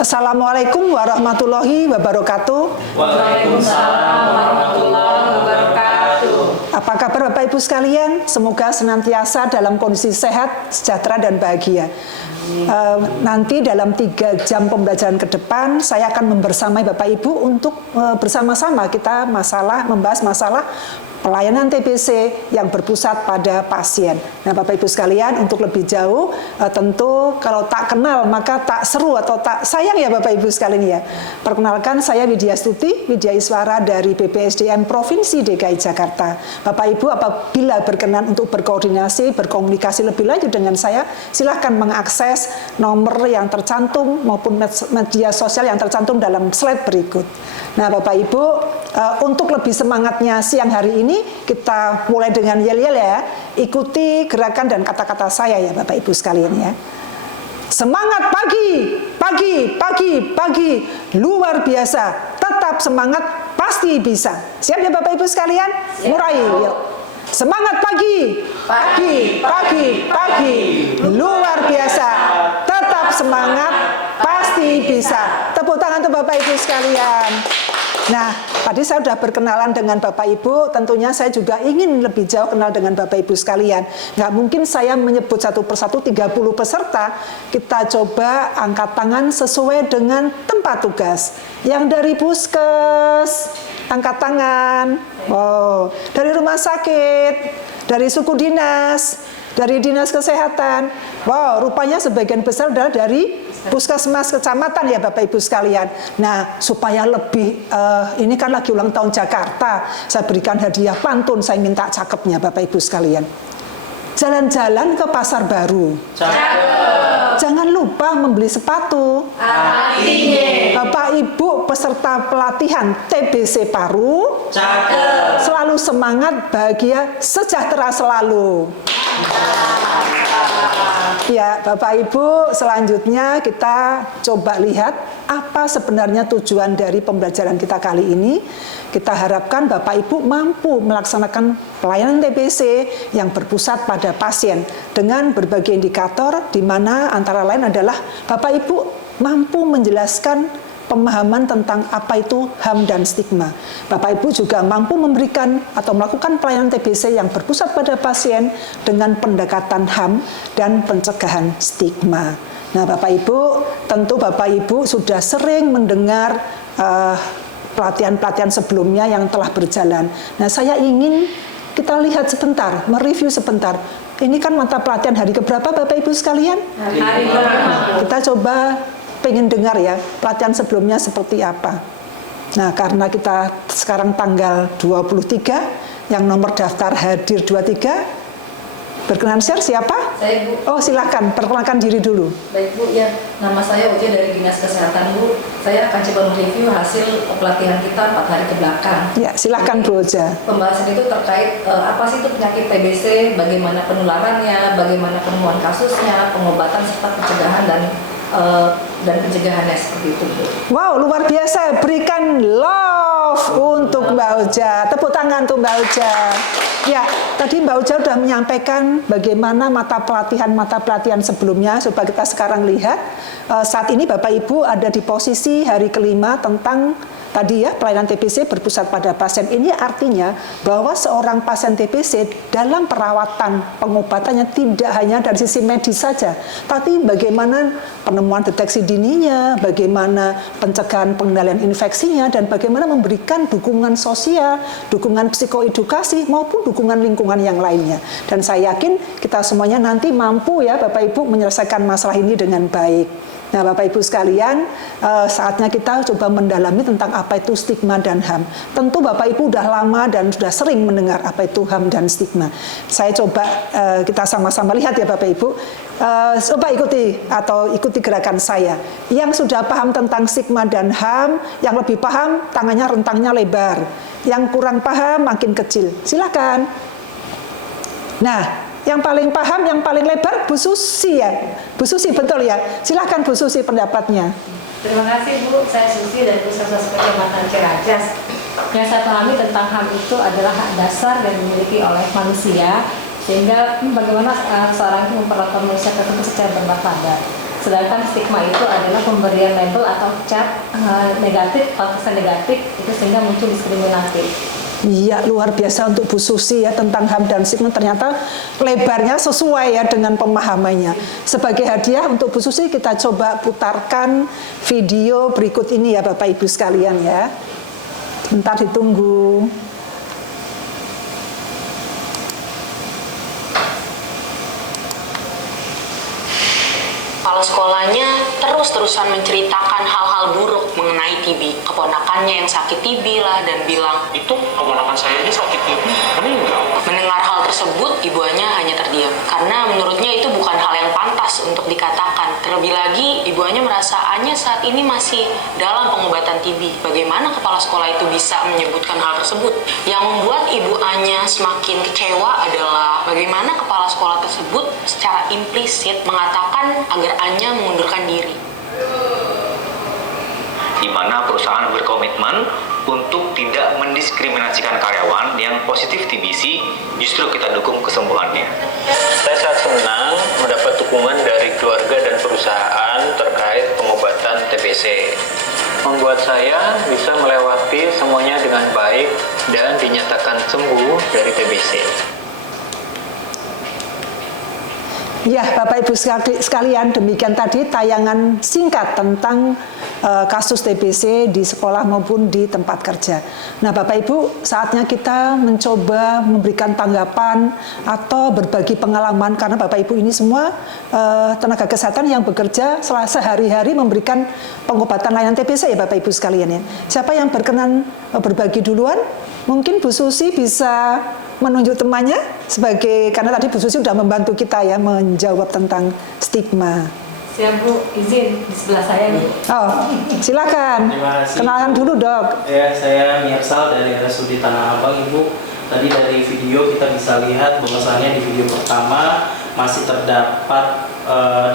Assalamualaikum warahmatullahi wabarakatuh. Waalaikumsalam warahmatullahi wabarakatuh. Apa kabar Bapak Ibu sekalian? Semoga senantiasa dalam kondisi sehat, sejahtera, dan bahagia. Nanti dalam 3 jam pembelajaran ke depan, saya akan membersamai Bapak Ibu untuk bersama-sama kita membahas masalah pelayanan TBC yang berpusat pada pasien. Nah, Bapak Ibu sekalian, untuk lebih jauh, tentu kalau tak kenal maka tak seru atau tak sayang ya Bapak Ibu sekalian ya. Perkenalkan, saya Widya Stuti, Widya Iswara dari BPSDM Provinsi DKI Jakarta. Bapak Ibu apabila berkenan untuk berkoordinasi, berkomunikasi lebih lanjut dengan saya, silahkan mengakses nomor yang tercantum maupun media sosial yang tercantum dalam slide berikut. Nah, Bapak Ibu, untuk lebih semangatnya siang hari ini, kita mulai dengan yel-yel ya. Ikuti gerakan dan kata-kata saya ya Bapak Ibu sekalian ya. Semangat pagi, pagi, pagi, pagi, luar biasa. Tetap semangat, pasti bisa. Siap ya Bapak Ibu sekalian? Mulai yuk. Semangat pagi, pagi, pagi, pagi, luar biasa. Tetap semangat, pasti bisa. Tepuk tangan untuk Bapak Ibu sekalian. Nah, tadi saya sudah berkenalan dengan Bapak Ibu, tentunya saya juga ingin lebih jauh kenal dengan Bapak Ibu sekalian. Nggak mungkin saya menyebut satu persatu 30 peserta, kita coba angkat tangan sesuai dengan tempat tugas. Yang dari puskes, angkat tangan. Wow. Dari rumah sakit, dari suku dinas, dari dinas kesehatan. Wow, rupanya sebagian besar adalah dari puskesmas kecamatan ya Bapak Ibu sekalian. Nah, supaya lebih, ini kan lagi ulang tahun Jakarta, saya berikan hadiah pantun, saya minta cakepnya Bapak Ibu sekalian. Jalan-jalan ke pasar baru. Cakep. Jangan lupa membeli sepatu. Artinya. Bapak Ibu peserta pelatihan TBC Paru. Cakep. Selalu semangat, bahagia, sejahtera selalu. Ya, Bapak Ibu, selanjutnya kita coba lihat apa sebenarnya tujuan dari pembelajaran kita kali ini. Kita harapkan Bapak Ibu mampu melaksanakan pelayanan TBC yang berpusat pada pasien dengan berbagai indikator, di mana antara lain adalah Bapak Ibu mampu menjelaskan pemahaman tentang apa itu HAM dan stigma. Bapak Ibu juga mampu memberikan atau melakukan pelayanan TBC yang berpusat pada pasien dengan pendekatan HAM dan pencegahan stigma. Nah, Bapak Ibu, tentu Bapak Ibu sudah sering mendengar pelatihan-pelatihan sebelumnya yang telah berjalan. Nah, saya ingin kita lihat sebentar, mereview sebentar. Ini kan mata pelatihan hari keberapa Bapak Ibu sekalian? Hari ke-5. Kita coba pengen dengar ya, pelatihan sebelumnya seperti apa. Nah, karena kita sekarang tanggal 23, yang nomor daftar hadir 23, berkenan share siapa? Saya, Bu. Oh, silakan, perkenalkan diri dulu. Baik, Bu, ya, nama saya Uja dari Dinas Kesehatan, Bu. Saya akan coba mereview hasil pelatihan kita 4 hari ke belakang. Ya, silakan Bu Uja. Pembahasan itu terkait apa sih itu penyakit TBC, bagaimana penularannya, bagaimana penemuan kasusnya, pengobatan serta pencegahan dan pencegahannya seperti itu, Bu. Wow, luar biasa. Berikan love untuk Mbak Uja. Tepuk tangan untuk Mbak Uja. Ya, tadi Mbak Uja sudah menyampaikan bagaimana mata pelatihan sebelumnya. Coba kita sekarang lihat. Saat ini Bapak Ibu ada di posisi hari ke-5 tentang tadi ya, pelayanan TBC berpusat pada pasien. Ini artinya bahwa seorang pasien TBC dalam perawatan pengobatannya tidak hanya dari sisi medis saja, tapi bagaimana penemuan deteksi dininya, bagaimana pencegahan pengendalian infeksinya, dan bagaimana memberikan dukungan sosial, dukungan psikoedukasi, maupun dukungan lingkungan yang lainnya. Dan saya yakin kita semuanya nanti mampu ya Bapak Ibu menyelesaikan masalah ini dengan baik. Nah, Bapak Ibu sekalian, saatnya kita coba mendalami tentang apa itu stigma dan HAM. Tentu Bapak Ibu sudah lama dan sudah sering mendengar apa itu HAM dan stigma. Saya coba kita sama-sama lihat ya Bapak Ibu. Coba ikuti gerakan saya. Yang sudah paham tentang stigma dan HAM, yang lebih paham tangannya rentangnya lebar. Yang kurang paham makin kecil. Silakan. Nah, yang paling paham, yang paling lebar Bu Susi ya. Bu Susi betul ya. Silahkan Bu Susi pendapatnya. Terima kasih Bu, saya Susi dari Puskesmas Kecamatan Ciracas. Yang saya pahami tentang HAM itu adalah hak dasar yang dimiliki oleh manusia, sehingga bagaimana seorang itu memperlakukan manusia tersebut secara bermartabat. Sedangkan stigma itu adalah pemberian label atau cap negatif, kesan negatif, itu sehingga muncul diskriminatif. Iya, luar biasa untuk Bu Susi ya tentang HAM dan stigma, ternyata lebarnya sesuai ya dengan pemahamannya. Sebagai hadiah untuk Bu Susi kita coba putarkan video berikut ini ya Bapak Ibu sekalian ya. Bentar ditunggu. Kepala sekolahnya terus-terusan menceritakan hal-hal buruk mengenai TB. Keponakannya yang sakit TB lah dan bilang, itu keponakan saya ini sakit TB, meninggal. mendengar hal tersebut, ibuannya hanya terdiam. Karena menurutnya itu bukan hal yang pantas untuk dikatakan. Terlebih lagi, ibuannya merasa Anya saat ini masih dalam pengobatan TB. Bagaimana kepala sekolah itu bisa menyebutkan hal tersebut? Yang membuat ibu Anya semakin kecewa adalah bagaimana kepala sekolah tersebut secara implisit mengatakan agar Anya mengundurkan diri. Di mana perusahaan berkomitmen untuk tidak mendiskriminasikan karyawan yang positif TBC, justru kita dukung kesembuhannya. Saya sangat senang mendapat dukungan dari keluarga dan perusahaan terkait pengobatan TBC. Membuat saya bisa melewati semuanya dengan baik dan dinyatakan sembuh dari TBC. Ya, Bapak Ibu sekalian, demikian tadi tayangan singkat tentang kasus TBC di sekolah maupun di tempat kerja. Nah, Bapak Ibu, saatnya kita mencoba memberikan tanggapan atau berbagi pengalaman karena Bapak Ibu ini semua tenaga kesehatan yang bekerja sehari-hari memberikan pengobatan layanan TBC ya Bapak Ibu sekalian ya. Siapa yang berkenan berbagi duluan? Mungkin Bu Susi bisa menunjuk temannya karena tadi Bu Susi sudah membantu kita ya menjawab tentang stigma. Siap Bu, izin di sebelah saya Bu. Oh, silakan. Terima kasih. Kenalan dulu Dok. Ya, saya Mirsal dari RSUD Tanah Abang, Ibu. Tadi dari video kita bisa lihat bahwasannya di video pertama masih terdapat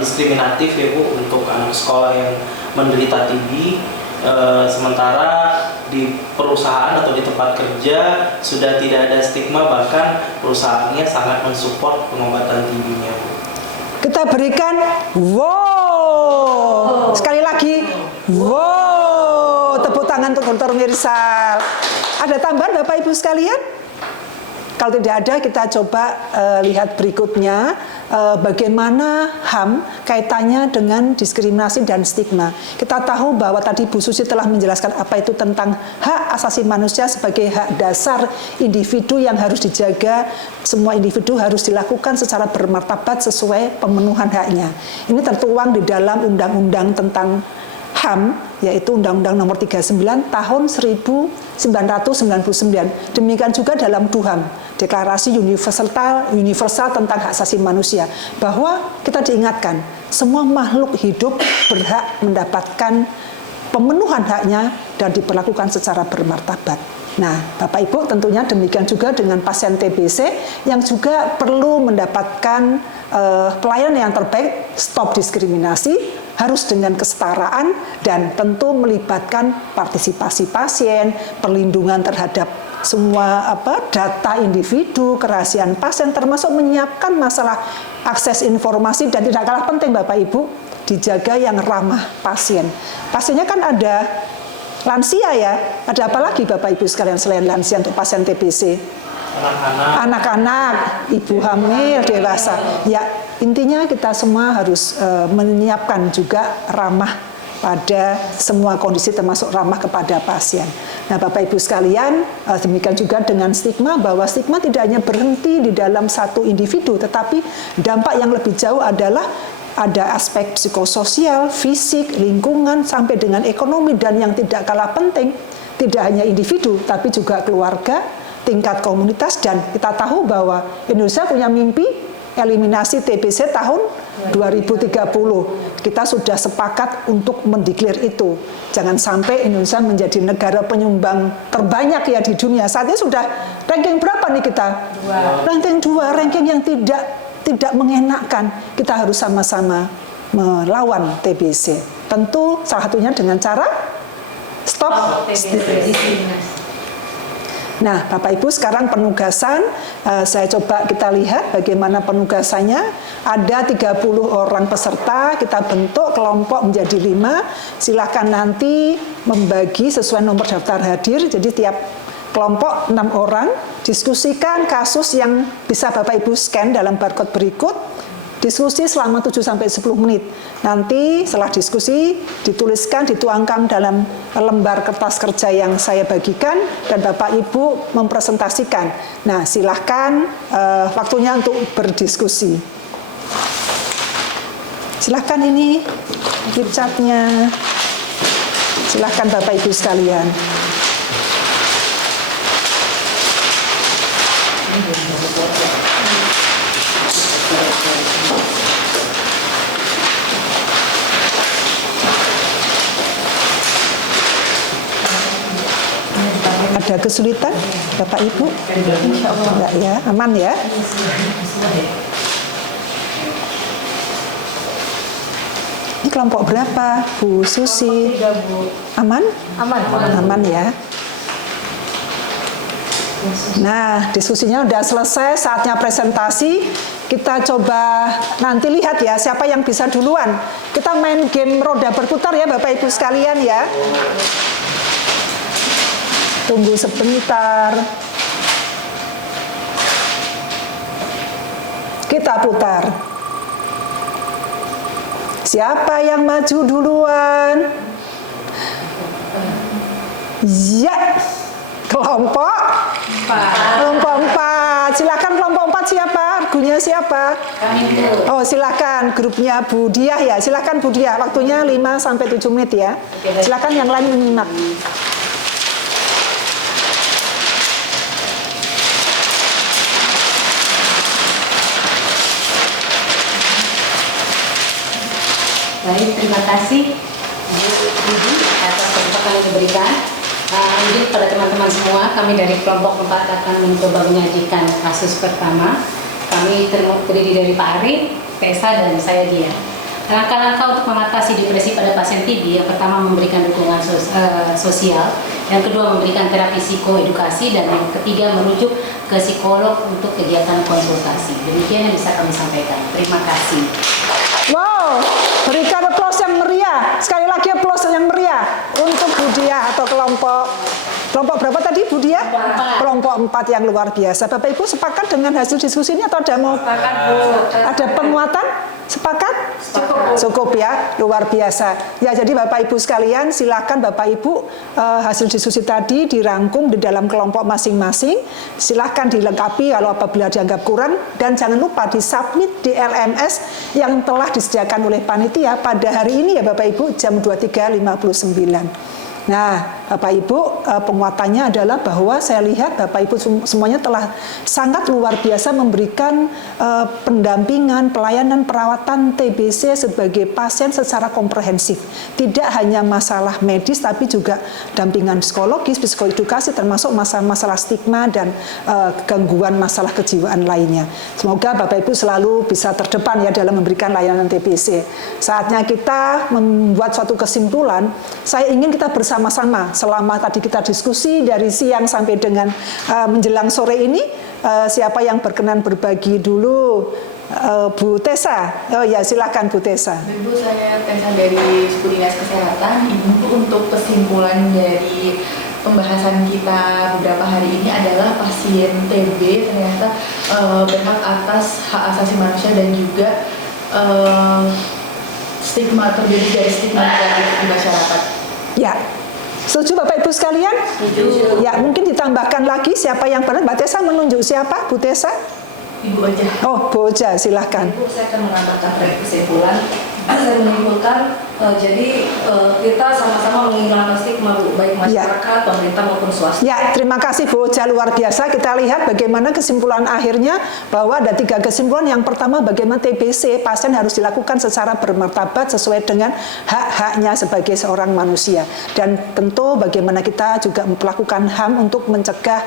diskriminatif ya Bu untuk anak sekolah yang menderita TB. Sementara di perusahaan atau di tempat kerja sudah tidak ada stigma, bahkan perusahaannya sangat mensupport pengobatan TB-nya Bu. Kita berikan wow. Sekali lagi wow. Tepuk tangan untuk Dr. Mirsal. Ada tambahan Bapak Ibu sekalian? Kalau tidak ada, kita coba lihat berikutnya bagaimana HAM kaitannya dengan diskriminasi dan stigma. Kita tahu bahwa tadi Bu Susi telah menjelaskan apa itu tentang hak asasi manusia sebagai hak dasar individu yang harus dijaga. Semua individu harus dilakukan secara bermartabat sesuai pemenuhan haknya. Ini tertuang di dalam undang-undang tentang HAM, yaitu Undang-Undang Nomor 39 Tahun 1999. Demikian juga dalam DUHAM, Deklarasi Universal tentang Hak Asasi Manusia, bahwa kita diingatkan semua makhluk hidup berhak mendapatkan pemenuhan haknya dan diperlakukan secara bermartabat. Nah, Bapak Ibu tentunya demikian juga dengan pasien TBC yang juga perlu mendapatkan pelayanan yang terbaik, stop diskriminasi, harus dengan kesetaraan dan tentu melibatkan partisipasi pasien, perlindungan terhadap semua data individu, kerahasiaan pasien, termasuk menyiapkan masalah akses informasi dan tidak kalah penting Bapak Ibu, dijaga yang ramah pasien. Pasiennya kan ada lansia ya, ada apa lagi Bapak Ibu sekalian selain lansia untuk pasien TBC? Anak-anak, ibu hamil, dewasa. Ya, intinya kita semua harus menyiapkan juga ramah pada semua kondisi termasuk ramah kepada pasien. Nah, Bapak Ibu sekalian, demikian juga dengan stigma, bahwa stigma tidak hanya berhenti di dalam satu individu, tetapi dampak yang lebih jauh adalah ada aspek psikososial, fisik, lingkungan, sampai dengan ekonomi, dan yang tidak kalah penting, tidak hanya individu, tapi juga keluarga, tingkat komunitas, dan kita tahu bahwa Indonesia punya mimpi eliminasi TBC tahun 2030. Kita sudah sepakat untuk mendeklar itu. Jangan sampai Indonesia menjadi negara penyumbang terbanyak ya di dunia. Saat ini sudah ranking berapa nih kita? Ranking 2, ranking yang tidak mengenakan. Kita harus sama-sama melawan TBC. Tentu salah satunya dengan cara stop diskriminasi. Nah, Bapak Ibu sekarang penugasan, saya coba kita lihat bagaimana penugasannya. Ada 30 orang peserta, kita bentuk kelompok menjadi 5. Silakan nanti membagi sesuai nomor daftar hadir, jadi tiap kelompok 6 orang, diskusikan kasus yang bisa Bapak Ibu scan dalam barcode berikut. Diskusi selama 7-10 menit. Nanti setelah diskusi dituliskan, dituangkan dalam lembar kertas kerja yang saya bagikan dan Bapak Ibu mempresentasikan. Nah, silahkan waktunya untuk berdiskusi. Silahkan ini flip chartnya. Silahkan Bapak Ibu sekalian. Ada kesulitan, Bapak Ibu? Insya Allah. Enggak ya, aman ya? Ini kelompok berapa, Bu Susi? Aman? Aman ya. Nah, diskusinya udah selesai, saatnya presentasi. Kita coba nanti lihat ya, siapa yang bisa duluan. Kita main game roda berputar ya, Bapak Ibu sekalian ya. Tunggu sebentar. Kita putar. Siapa yang maju duluan? Ya, kelompok 4. Silakan kelompok 4 siapa? Argunya siapa? Oh, silakan grupnya Bu Diah ya. Silakan Bu Diah. Waktunya 5-7 menit ya. Silakan yang lain menyimak. Baik, terima kasih Bu atas kesempatan yang diberikan. Jadi pada teman-teman semua, kami dari kelompok 4 akan mencoba menyajikan kasus pertama. Kami terdiri dari Pak Arif, Tessa, dan saya Dia. Langkah-langkah untuk mengatasi depresi pada pasien TB, yang pertama memberikan dukungan sosial, yang kedua memberikan terapi psikoedukasi, dan yang ketiga merujuk ke psikolog untuk kegiatan konsultasi. Demikian yang bisa kami sampaikan. Terima kasih. Wow, berikan aplaus yang meriah. Sekali lagi aplaus yang meriah untuk Bu Diah atau kelompok berapa tadi Bu Diah? Kelompok 4 yang luar biasa. Bapak Ibu sepakat dengan hasil diskusi ini atau ada mau ada penguatan? Sepakat? Cukup ya, luar biasa. Ya, jadi Bapak Ibu sekalian, silakan Bapak Ibu hasil diskusi tadi dirangkum di dalam kelompok masing-masing. Silakan dilengkapi kalau apabila dianggap kurang, dan jangan lupa disubmit di LMS yang telah disediakan oleh panitia pada hari ini ya Bapak Ibu, jam 23.59. Nah, Bapak Ibu, penguatannya adalah bahwa saya lihat Bapak Ibu semuanya telah sangat luar biasa memberikan pendampingan, pelayanan, perawatan TBC sebagai pasien secara komprehensif. Tidak hanya masalah medis, tapi juga dampingan psikologis, psikoedukasi, termasuk masalah-masalah stigma dan gangguan masalah kejiwaan lainnya. Semoga Bapak Ibu selalu bisa terdepan ya dalam memberikan layanan TBC. Saatnya kita membuat suatu kesimpulan. Saya ingin kita bersama-sama selama tadi kita diskusi dari siang sampai dengan menjelang sore ini, siapa yang berkenan berbagi dulu? Bu Tessa. Oh ya, silakan Bu Tessa. Ibu, saya Tessa dari Suku Dinas Kesehatan. Ibu, untuk kesimpulan dari pembahasan kita beberapa hari ini adalah pasien TB ternyata berhak atas hak asasi manusia dan juga stigma, terjadi dari stigma negatif di masyarakat. Ya, setuju Bapak Ibu sekalian? Setuju. Ya, mungkin ditambahkan lagi siapa yang benar. Mbak Tessa menunjuk siapa? Bu Tessa? Ibu aja. Oh, Bu Oja, silakan. Ibu, saya akan menambahkan kesimpulan. Saya menyimpulkan, jadi kita sama-sama menghilangkan stigma, baik masyarakat, pemerintah maupun swasta. Ya, terima kasih Bu Oja, luar biasa. Kita lihat bagaimana kesimpulan akhirnya, bahwa ada 3 kesimpulan. Yang pertama, bagaimana TBC pasien harus dilakukan secara bermartabat sesuai dengan hak-haknya sebagai seorang manusia. Dan tentu bagaimana kita juga melakukan HAM untuk mencegah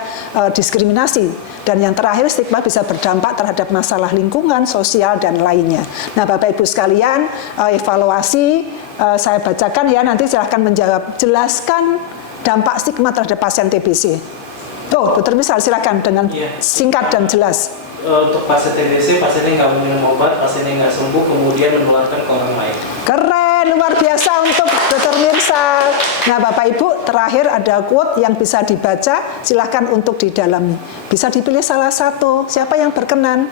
diskriminasi. Dan yang terakhir, stigma bisa berdampak terhadap masalah lingkungan, sosial, dan lainnya. Nah, Bapak Ibu sekalian, evaluasi saya bacakan ya, nanti silahkan menjawab. Jelaskan dampak stigma terhadap pasien TBC. Oh, Dokter Misal silakan dengan Iya. singkat dan jelas. Untuk pasien TBC, pasiennya nggak minum obat, pasiennya nggak sembuh, kemudian menularkan ke orang lain. Keren, luar biasa untuk Dokter Mirsal. Nah, Bapak Ibu, terakhir ada quote yang bisa dibaca, silakan untuk didalami. Bisa dipilih salah satu. Siapa yang berkenan?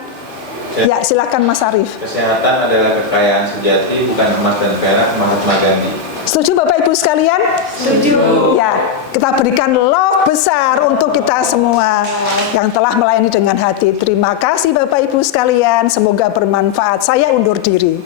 Ya, silakan Mas Arief. Kesehatan adalah kekayaan sejati, bukan emas dan perak. Mahatma Gandhi. Setuju Bapak Ibu sekalian? Setuju. Ya, kita berikan love besar untuk kita semua yang telah melayani dengan hati. Terima kasih Bapak Ibu sekalian, semoga bermanfaat. Saya undur diri.